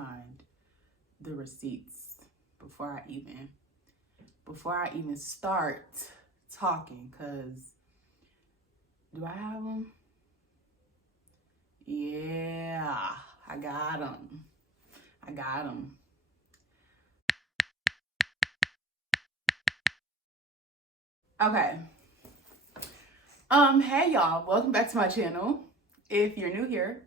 find the receipts before I even start talking, because do I have them? Yeah, I got them. Okay. Hey y'all, welcome back to my channel. If you're new here,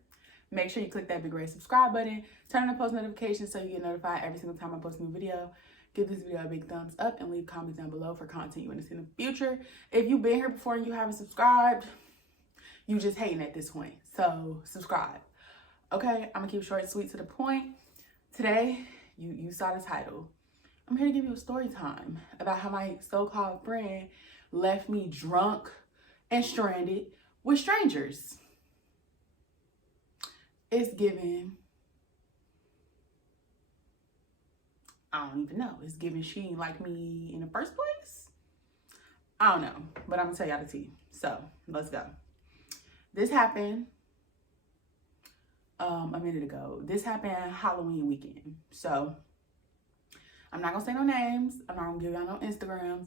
make sure you click that big red subscribe button, turn on the post notifications so you get notified every single time I post a new video. Give this video a big thumbs up and leave comments down below for content you want to see in the future. If you've been here before and you haven't subscribed, you just hating at this point. So subscribe. Okay, I'm gonna keep short and sweet to the point. Today, you saw the title. I'm here to give you a story time about how my so-called friend left me drunk and stranded with strangers. It's giving, I don't even know. It's giving she ain't like me in the first place. I don't know, but I'm gonna tell y'all the tea. So let's go. This happened a minute ago. This happened Halloween weekend. So I'm not gonna say no names. I'm not gonna give y'all no Instagrams.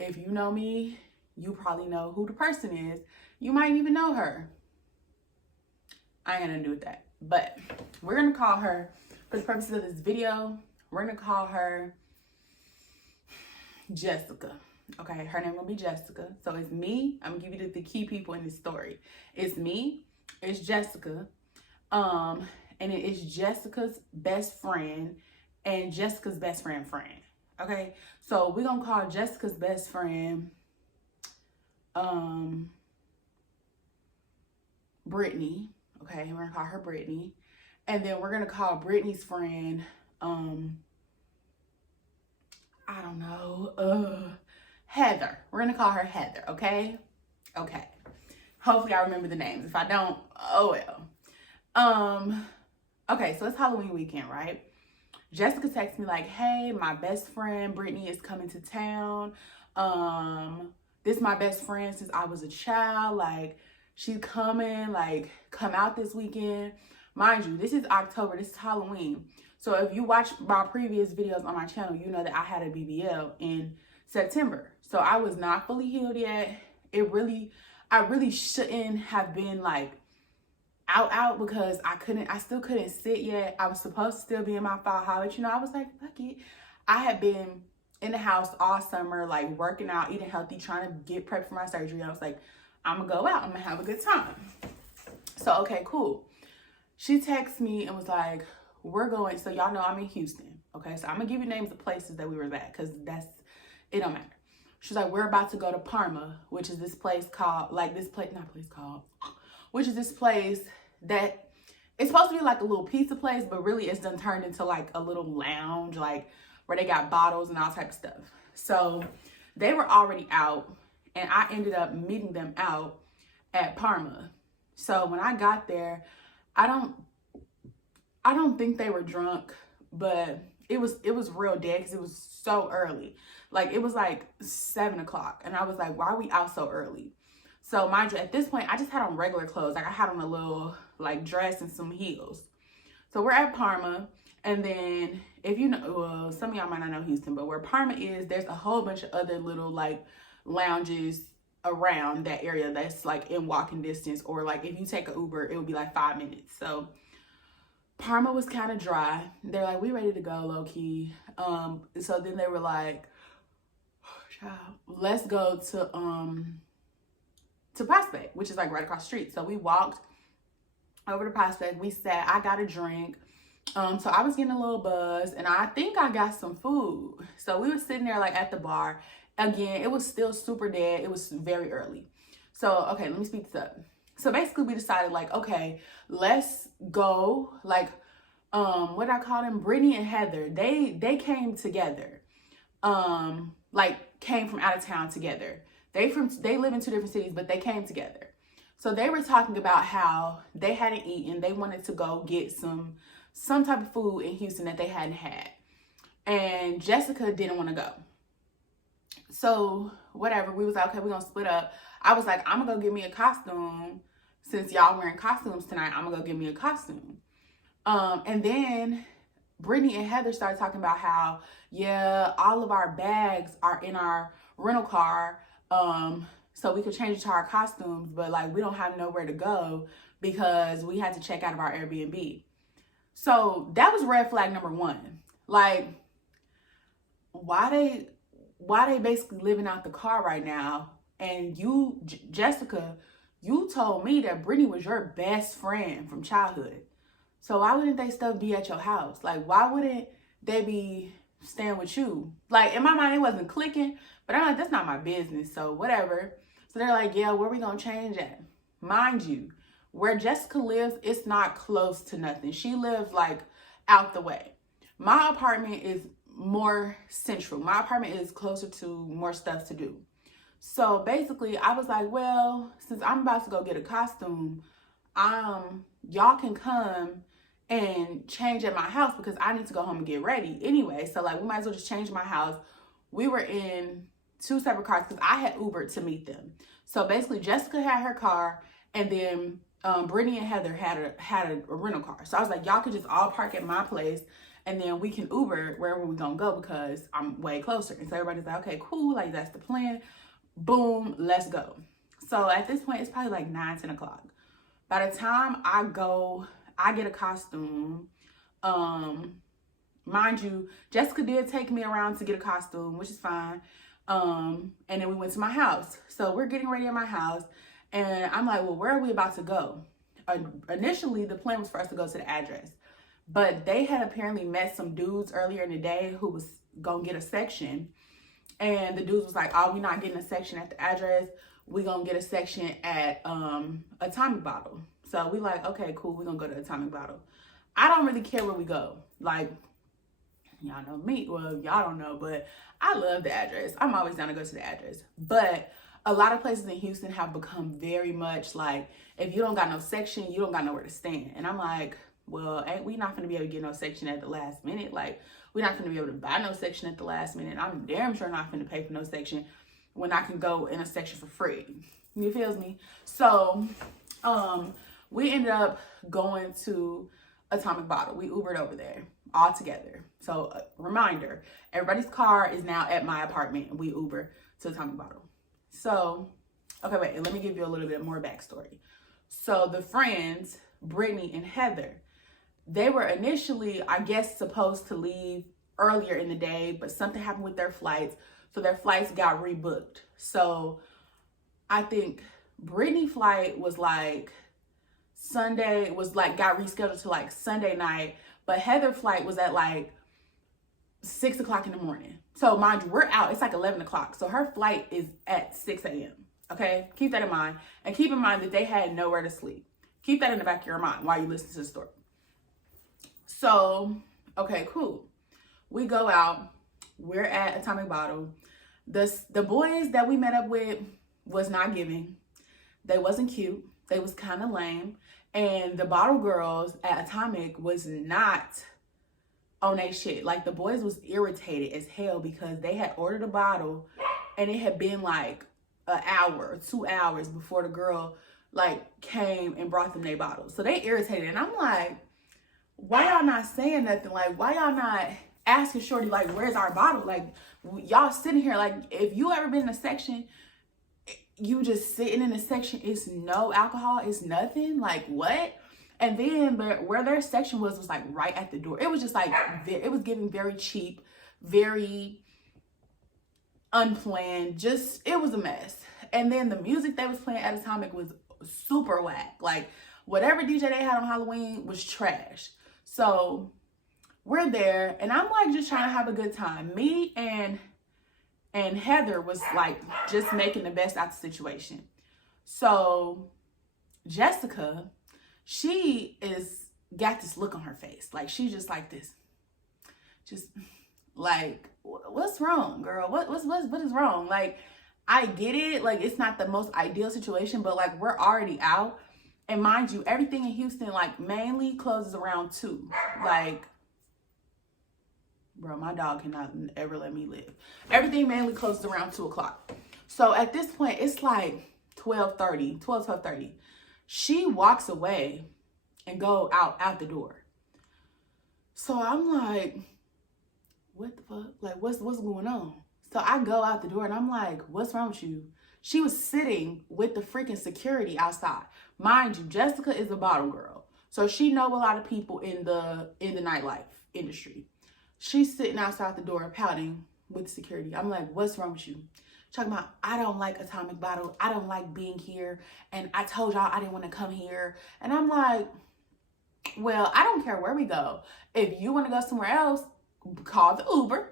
If you know me, you probably know who the person is. You might even know her. I ain't gonna do with that. But we're gonna call her, for the purposes of this video, we're gonna call her Jessica. Okay, her name will be Jessica. So it's me. I'm gonna give you the key people in this story. It's me, it's Jessica, and it is Jessica's best friend and Jessica's best friend. Okay, so we're gonna call Jessica's best friend Brittany. Okay, we're gonna call her Brittany. And then we're gonna call Brittany's friend I don't know, Heather. We're gonna call her Heather. Okay. Hopefully I remember the names. If I don't, oh well. Okay, so it's Halloween weekend, right? Jessica texts me like, hey, my best friend Brittany is coming to town. This is my best friend since I was a child. Like, she's coming, like, come out this weekend. Mind you, this is October, this is Halloween. So if you watch my previous videos on my channel, you know that I had a BBL in September. So I was not fully healed yet. I really shouldn't have been like out because I still couldn't sit yet. I was supposed to still be in my fall house, but I was like, fuck it. I had been in the house all summer, like working out, eating healthy, trying to get prepped for my surgery. I was like, I'm gonna go out, I'm gonna have a good time. So, okay, cool. She texted me and was like, we're going, so y'all know I'm in Houston. Okay, so I'm gonna give you names of places that we were at, because it don't matter. She's like, we're about to go to Parma, which is this place called, which is this place that it's supposed to be like a little pizza place, but really it's done turned into like a little lounge, like where they got bottles and all type of stuff. So they were already out, and I ended up meeting them out at Parma. So when I got there, I don't think they were drunk, but it was real dead because it was so early. Like, it was like 7 o'clock, and I was like, why are we out so early? So mind you, at this point, I just had on regular clothes. Like, I had on a little like dress and some heels. So we're at Parma, and then if you know, well, some of y'all might not know Houston, but where Parma is, there's a whole bunch of other little like lounges around that area that's like in walking distance, or like if you take an Uber, it would be like 5 minutes. So Parma was kind of dry. They're like, we ready to go, low key. So then they were like, let's go to Prospect, which is like right across the street. So we walked over to Prospect. We sat. I got a drink. So I was getting a little buzz, and I think I got some food. So we were sitting there like at the bar. Again, it was still super dead. It was very early. So, okay, let me speed this up. So basically we decided like, okay, let's go. Like, what did I call them? Brittany and Heather. They came together. Like came from out of town together. They live in 2 different cities, but they came together. So they were talking about how they hadn't eaten. They wanted to go get some type of food in Houston that they hadn't had. And Jessica didn't want to go. So whatever, we was like, okay, we're gonna split up. I was like, I'm gonna go get me a costume. Since y'all wearing costumes tonight, I'm gonna go get me a costume. And then Brittany and Heather started talking about how, yeah, all of our bags are in our rental car, so we could change it to our costumes, but like we don't have nowhere to go because we had to check out of our Airbnb. So that was red flag number one. Like, why they basically living out the car right now? And you, Jessica, you told me that Brittany was your best friend from childhood. So why wouldn't they still be at your house? Like, why wouldn't they be staying with you? Like, in my mind, it wasn't clicking, but I'm like, that's not my business, so whatever. So they're like, yeah, where we gonna change at? Mind you, where Jessica lives, it's not close to nothing. She lives like out the way. My apartment is more central. My apartment is closer to more stuff to do. So basically, I was like, well, since I'm about to go get a costume, y'all can come and change at my house because I need to go home and get ready anyway. So like, we might as well just change my house. We were in two separate cars because I had Ubered to meet them. So basically, Jessica had her car, and then Brittany and Heather had a rental car. So I was like, y'all could just all park at my place, and then we can Uber wherever we're gonna go because I'm way closer. And so everybody's like, okay, cool, like that's the plan. Boom, let's go. So at this point, it's probably like 9, 10 o'clock. By the time I get a costume. Mind you, Jessica did take me around to get a costume, which is fine. And then we went to my house. So we're getting ready at my house. And I'm like, well, where are we about to go? Initially, the plan was for us to go to the address. But they had apparently met some dudes earlier in the day who was going to get a section. And the dudes was like, oh, we're not getting a section at the address. We're going to get a section at Atomic Bottle. So we like, okay, cool. We're going to go to Atomic Bottle. I don't really care where we go. Like, y'all know me. Well, y'all don't know, but I love the address. I'm always down to go to the address. But a lot of places in Houston have become very much like, if you don't got no section, you don't got nowhere to stand. And I'm like, well, ain't we not going to be able to get no section at the last minute? Like, we're not going to be able to buy no section at the last minute. I'm damn sure not going to pay for no section when I can go in a section for free. You feels me? So, we ended up going to Atomic Bottle. We Ubered over there all together. So, reminder, everybody's car is now at my apartment and we Uber to Atomic Bottle. So, okay, wait, let me give you a little bit more backstory. So, the friends, Brittany and Heather, they were initially, I guess, supposed to leave earlier in the day, but something happened with their flights. So their flights got rebooked. So I think Brittany's flight was like Sunday, got rescheduled to like Sunday night. But Heather's flight was at like 6 o'clock in the morning. So mind you, we're out. It's like 11 o'clock. So her flight is at 6 a.m. Okay? Keep that in mind. And keep in mind that they had nowhere to sleep. Keep that in the back of your mind while you listen to the story. So, okay, cool. We go out. We're at Atomic Bottle. The boys that we met up with was not giving. They wasn't cute. They was kind of lame. And the bottle girls at Atomic was not on their shit. Like, the boys was irritated as hell because they had ordered a bottle and it had been like an hour or 2 hours before the girl like came and brought them their bottle. So they irritated. And I'm like, why y'all not saying nothing? Like, why y'all not asking shorty, like, where's our bottle? Like, y'all sitting here, like, if you ever been in a section, you just sitting in a section, it's no alcohol, it's nothing. Like, what? And then where their section was like right at the door. It was just like, it was giving very cheap, very unplanned, just, it was a mess. And then the music they was playing at Atomic was super whack. Like, whatever DJ they had on Halloween was trash. So we're there and I'm like just trying to have a good time. Me and Heather was like just making the best out of the situation. So Jessica, she got this look on her face. Like, she's just like this. Just like, what's wrong, girl? What is wrong? Like, I get it. Like, it's not the most ideal situation, but like, we're already out. And mind you, everything in Houston, like, mainly closes around 2. Like, bro, my dog cannot ever let me live. Everything mainly closes around 2 o'clock. So at this point, it's like 12:30. She walks away and go out the door. So I'm like, what the fuck? Like, what's going on? So I go out the door and I'm like, what's wrong with you? She was sitting with the freaking security outside. Mind you, Jessica is a bottle girl. So she know a lot of people in the nightlife industry. She's sitting outside the door pouting with security. I'm like, what's wrong with you? Talking about, I don't like Atomic Bottle. I don't like being here. And I told y'all I didn't want to come here. And I'm like, well, I don't care where we go. If you want to go somewhere else, call the Uber,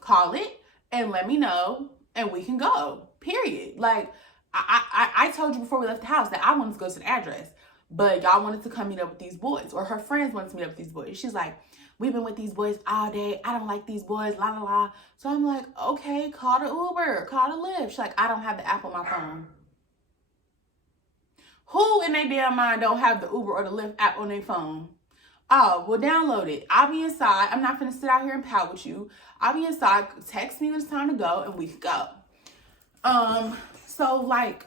call it, and let me know, and we can go, period. Like, I told you before we left the house that I wanted to go to the address, but y'all wanted to come meet up with these boys, or her friends wanted to meet up with these boys. She's like, we've been with these boys all day. I don't like these boys, la, la, la. So I'm like, okay, call the Uber, call the Lyft. She's like, I don't have the app on my phone. Who in their damn mind don't have the Uber or the Lyft app on their phone? Oh, well, download it. I'll be inside. I'm not going to sit out here and pout with you. I'll be inside. Text me when it's time to go, and we can go. So, like,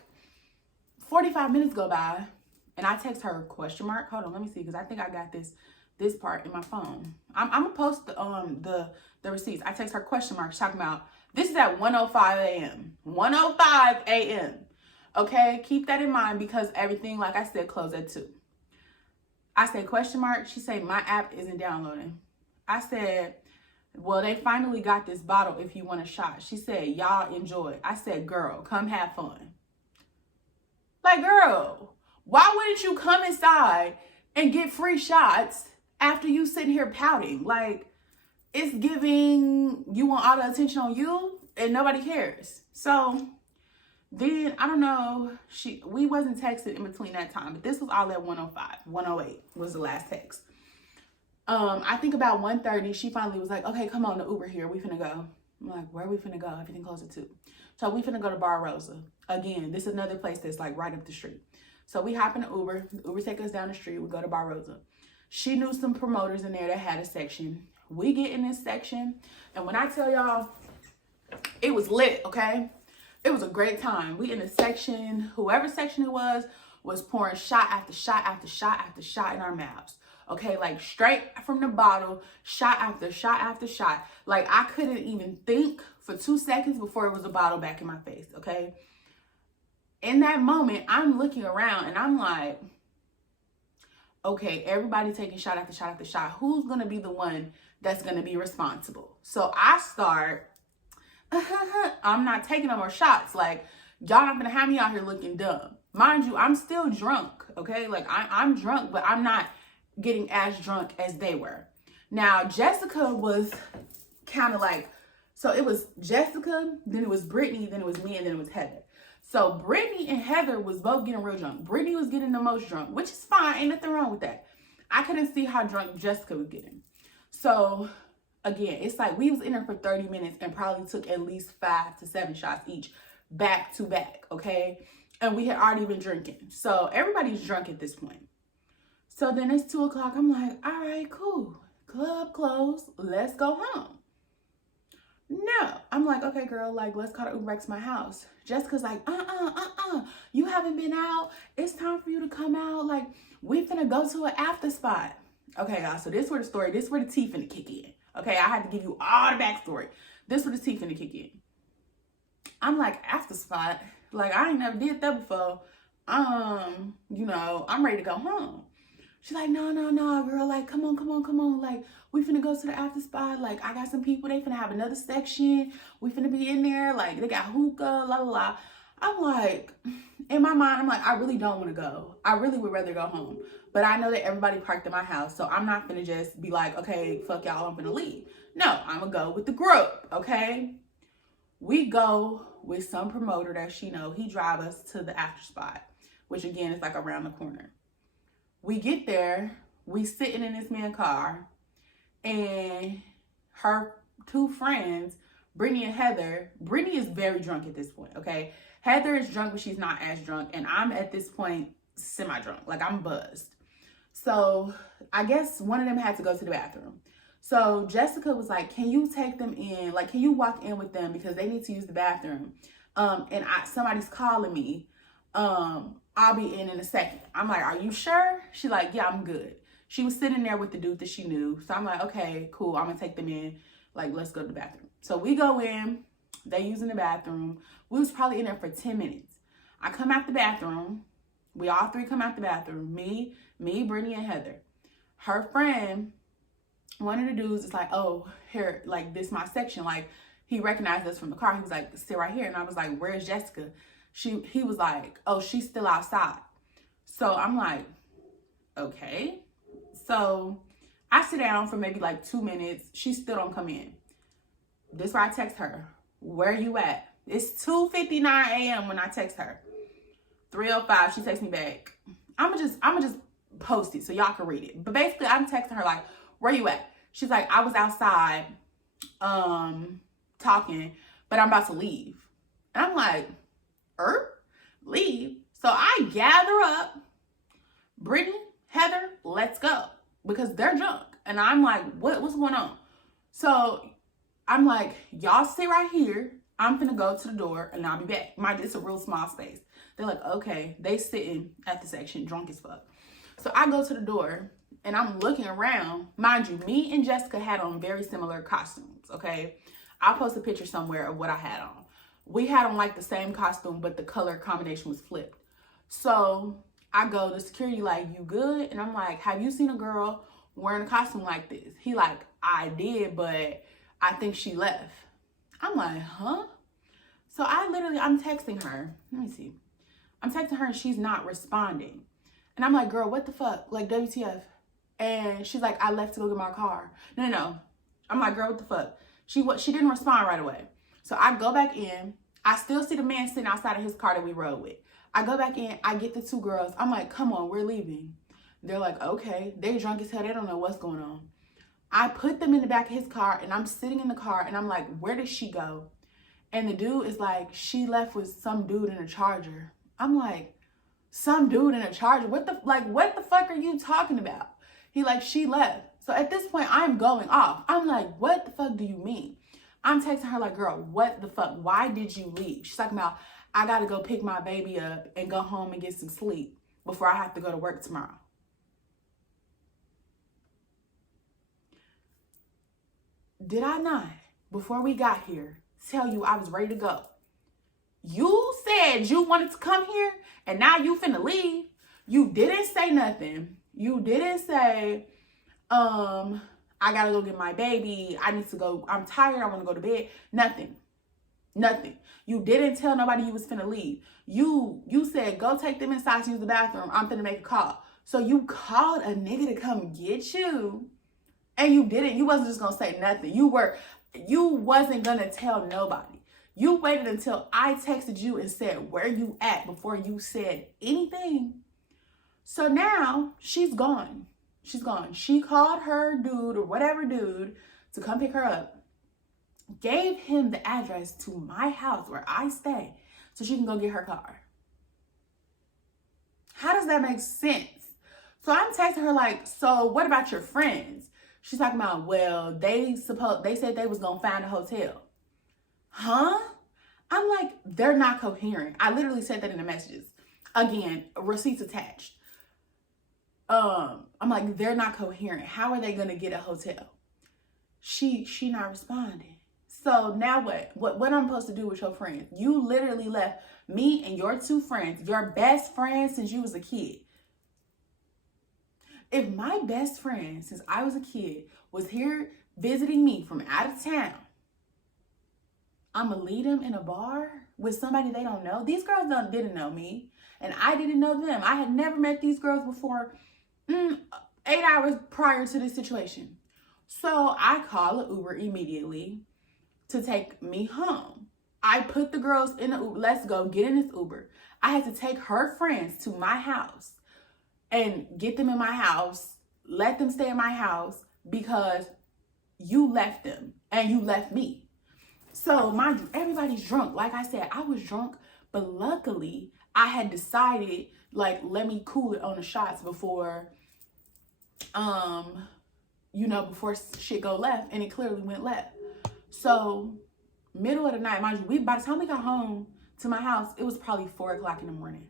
45 minutes go by, and I text her, question mark. Hold on, let me see, because I think I got this part in my phone. I'm going to post the receipts. I text her, question mark. She's talking about, this is at 1:05 a.m. 1:05 a.m. Okay? Keep that in mind, because everything, like I said, closed at 2. I said, question mark. She said, my app isn't downloading. I said, well, they finally got this bottle if you want a shot. She said, y'all enjoy. I said, girl, come have fun. Like, girl, why wouldn't you come inside and get free shots after you sitting here pouting? Like, it's giving you want all the attention on you and nobody cares. So then, I don't know, we wasn't texting in between that time, but this was all at 1:05. 1:08 was the last text. I think about 1:30, she finally was like, okay, come on, the Uber here. We finna go. I'm like, where are we finna go? Everything closed at 2. So we finna go to Bar Rosa. Again, this is another place that's like right up the street. So we hop in the Uber. The Uber take us down the street. We go to Bar Rosa. She knew some promoters in there that had a section. We get in this section. And when I tell y'all, it was lit, okay? It was a great time. We in the section, whoever section it was pouring shot after shot after shot after shot in our mouths. Okay, like straight from the bottle, shot after shot after shot. Like I couldn't even think for 2 seconds before it was a bottle back in my face, okay? In that moment, I'm looking around and I'm like, okay, everybody taking shot after shot after shot. Who's gonna be the one that's gonna be responsible? So I start, I'm not taking no more shots. Like, y'all not gonna have me out here looking dumb. Mind you, I'm still drunk, okay? Like, I'm drunk, but I'm not getting as drunk as they were. Now, Jessica was kind of like, so it was Jessica, then it was Brittany, then it was me, and then it was Heather. So Brittany and Heather was both getting real drunk. Brittany was getting the most drunk, which is fine. Ain't nothing wrong with that. I couldn't see how drunk Jessica was getting. So again, it's like we was in there for 30 minutes and probably took at least 5 to 7 shots each back to back, okay? And we had already been drinking. So everybody's drunk at this point. So then it's 2 o'clock. I'm like, all right, cool. Club closed. Let's go home. No. I'm like, okay, girl, like, let's call the Uber back to my house. Jessica's like, you haven't been out. It's time for you to come out. Like, we finna go to an after spot. Okay, y'all, so this is where the tea finna kick in. Okay, I had to give you all the backstory. This is where the tea finna kick in. I'm like, after spot? Like, I ain't never did that before. You know, I'm ready to go home. She's like, no, girl. Like, come on. Like, we finna go to the after spot. Like, I got some people. They finna have another section. We finna be in there. Like, they got hookah, la, la, la. I'm like, in my mind, I'm like, I really don't want to go. I really would rather go home. But I know that everybody parked at my house. So I'm not finna just be like, okay, fuck y'all, I'm finna leave. No, I'm gonna go with the group, okay? We go with some promoter that she know. He drive us to the after spot, which again is like around the corner. We get there, we sitting in this man's car, and her 2 friends, Brittany and Heather. Brittany is very drunk at this point, okay? Heather is drunk, but she's not as drunk, and I'm at this point semi-drunk, like I'm buzzed. So I guess one of them had to go to the bathroom. So Jessica was like, can you take them in? Like, can you walk in with them because they need to use the bathroom? And somebody's calling me. I'll be in a second. I'm like, are you sure? She's like, yeah, I'm good. She was sitting there with the dude that she knew. So I'm like, okay, cool. I'm going to take them in. Like, let's go to the bathroom. So we go in. They using the bathroom. We was probably in there for 10 minutes. I come out the bathroom. We all three come out the bathroom. Me, Brittany, and Heather. Her friend, one of the dudes is like, oh, here, like, this my section. Like, he recognized us from the car. He was like, sit right here. And I was like, where's Jessica? He was like, oh, she's still outside. So I'm like, okay. So I sit down for maybe like 2 minutes. She still don't come in. This where I text her. Where you at? It's 2:59 a.m. when I text her. 3:05, she texts me back. I'ma just post it so y'all can read it. But basically, I'm texting her like, where you at? She's like, I was outside talking, but I'm about to leave. And I'm like, leave? So I gather up Brittany, Heather, let's go. Because they're drunk. And I'm like, what's going on? So I'm like, y'all sit right here. I'm finna go to the door and I'll be back. It's a real small space. They're like, okay. They sitting at the section, drunk as fuck. So I go to the door and I'm looking around. Mind you, me and Jessica had on very similar costumes, okay? I'll post a picture somewhere of what I had on. We had on like the same costume, but the color combination was flipped. So I go to security like, you good? And I'm like, have you seen a girl wearing a costume like this? He like, I did, but I think she left. I'm like, huh? So I'm texting her. Let me see. I'm texting her and she's not responding. And I'm like, girl, what the fuck? Like, WTF? And she's like, I left to go get my car. No. I'm like, girl, what the fuck? She didn't respond right away. So I go back in. I still see the man sitting outside of his car that we rode with. I go back in. I get the two girls. I'm like, come on, we're leaving. They're like, okay. They drunk as hell. They don't know what's going on. I put them in the back of his car and I'm sitting in the car and I'm like, where did she go? And the dude is like, she left with some dude in a Charger. I'm like, some dude in a Charger? What the fuck are you talking about? He like, she left. So at this point, I'm going off. I'm like, what the fuck do you mean? I'm texting her like, girl, what the fuck? Why did you leave? She's talking about, I got to go pick my baby up and go home and get some sleep before I have to go to work tomorrow. Did I not, before we got here, tell you I was ready to go? You said you wanted to come here and now you finna leave. You didn't say nothing. You didn't say, I gotta go get my baby. I need to go. I'm tired. I want to go to bed. Nothing. You didn't tell nobody you was finna leave. You said, go take them inside to use the bathroom. I'm finna make a call. So you called a nigga to come get you. And you didn't. You wasn't just gonna say nothing. You wasn't gonna tell nobody. You waited until I texted you and said, where you at, before you said anything. So now she's gone. She's gone. She called her dude or whatever dude to come pick her up. Gave him the address to my house where I stay so she can go get her car. How does that make sense? So I'm texting her like, so what about your friends? She's talking about, well, they said they was gonna find a hotel. Huh? I'm like, they're not coherent. I literally said that in the messages. Again, receipts attached. I'm like, they're not coherent. How are they gonna get a hotel? She not responding. So now what I'm supposed to do with your friends? You literally left me and your two friends, your best friends since you was a kid. If my best friend since I was a kid was here visiting me from out of town, I'ma leave them in a bar with somebody they don't know. These girls didn't know me, and I didn't know them. I had never met these girls before 8 hours prior to this situation. So I call an Uber immediately to take me home. I put the girls in the Uber. Let's go, get in this Uber. I had to take her friends to my house and get them in my house, let them stay in my house because you left them and you left me. So mind you, everybody's drunk. Like I said, I was drunk, but luckily I had decided, like, let me cool it on the shots before, before shit go left, and it clearly went left. So middle of the night, mind you, by the time we got home to my house, it was probably 4 o'clock in the morning.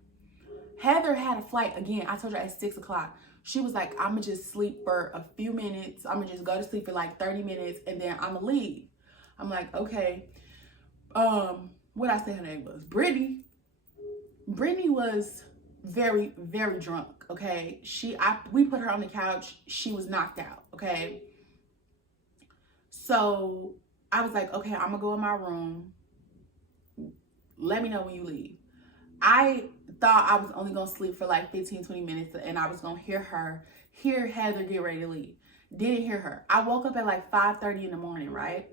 Heather had a flight again. I told her at 6 o'clock. She was like, I'm gonna just sleep for a few minutes. I'm gonna just go to sleep for like 30 minutes and then I'm gonna leave. I'm like, okay. What I said her name was? Brittany. Brittany was very, very drunk, okay? We put her on the couch. She was knocked out, okay? So I was like, okay, I'm gonna go in my room. Let me know when you leave. I thought I was only gonna sleep for like 15, 20 minutes and I was gonna hear Heather get ready to leave. Didn't hear her. I woke up at like 5:30 in the morning, right?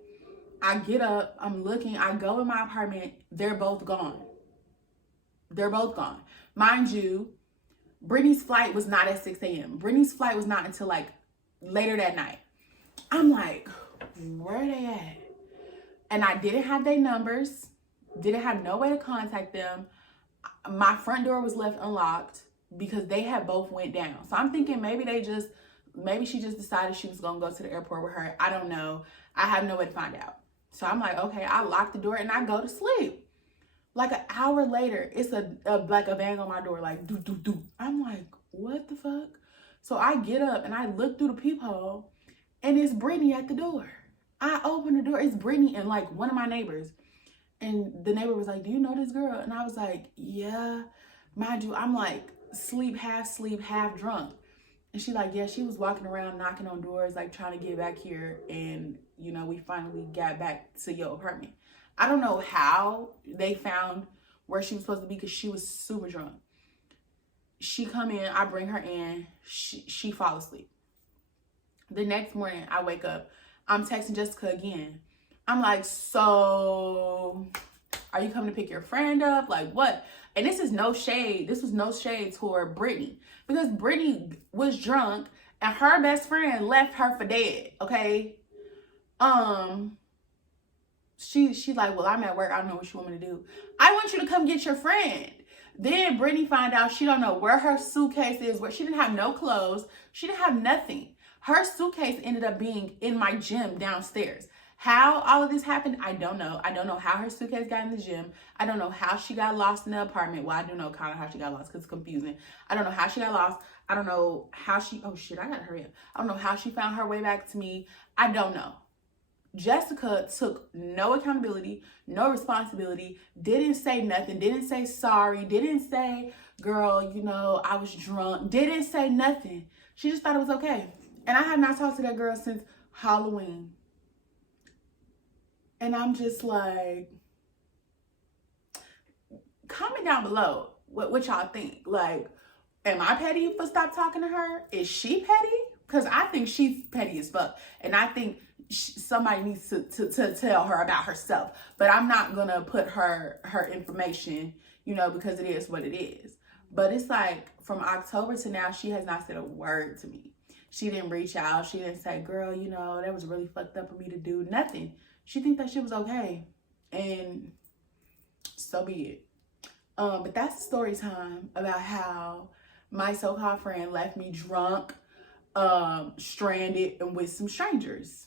I get up, I'm looking, I go in my apartment, they're both gone. They're both gone. Mind you, Brittany's flight was not at 6 a.m. Brittany's flight was not until like later that night. I'm like, where are they at? And I didn't have their numbers, didn't have no way to contact them. My front door was left unlocked because they had both went down. So I'm thinking maybe she just decided she was gonna go to the airport with her. I don't know. I have no way to find out. So I'm like, okay, I lock the door and I go to sleep. Like an hour later, it's a bang on my door, like do do do. I'm like, what the fuck? So I get up and I look through the peephole, and it's Brittany at the door. I open the door, it's Brittany and like one of my neighbors. And the neighbor was like, do you know this girl? And I was like, yeah. Mind you, I'm like sleep, half drunk. And she like, yeah, she was walking around knocking on doors, like trying to get back here. And, you know, we finally got back to your apartment. I don't know how they found where she was supposed to be because she was super drunk. She come in, I bring her in, she fall asleep. The next morning, I wake up, I'm texting Jessica again. I'm like, so are you coming to pick your friend up? Like what? And this is no shade. This was no shade toward Brittany because Brittany was drunk and her best friend left her for dead. Okay. She like, well, I'm at work. I don't know what you want me to do. I want you to come get your friend. Then Brittany find out she don't know where her suitcase is, where she didn't have no clothes. She didn't have nothing. Her suitcase ended up being in my gym downstairs. How all of this happened, I don't know. I don't know how her suitcase got in the gym. I don't know how she got lost in the apartment. Well, I do know kind of how she got lost because it's confusing. I don't know how she got lost. I don't know how she, oh shit, I gotta hurry up. I don't know how she found her way back to me. I don't know. Jessica took no accountability, no responsibility, didn't say nothing, didn't say sorry, didn't say, girl, you know, I was drunk, didn't say nothing. She just thought it was okay. And I have not talked to that girl since Halloween. And I'm just like, comment down below what y'all think. Like, am I petty for stop talking to her? Is she petty? Because I think she's petty as fuck. And I think somebody needs to tell her about herself. But I'm not going to put her information, you know, because it is what it is. But it's like from October to now, she has not said a word to me. She didn't reach out. She didn't say, girl, you know, that was really fucked up for me to do. Nothing. She think that shit was okay. And so be it. But that's story time about how my so-called friend left me drunk, stranded, and with some strangers.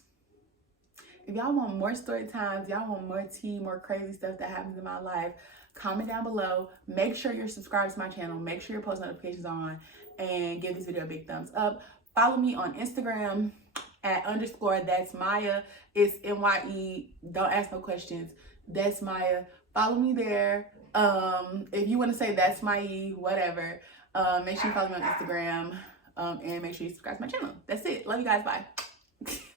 If y'all want more story times, y'all want more tea, more crazy stuff that happens in my life, comment down below. Make sure you're subscribed to my channel. Make sure your post notifications on, and give this video a big thumbs up. Follow me on Instagram at _ Maya. It's MYE. Don't ask no questions. That's Maya. Follow me there. If you want to say that's Maya, whatever. Make sure you follow me on Instagram. And make sure you subscribe to my channel. That's it. Love you guys. Bye.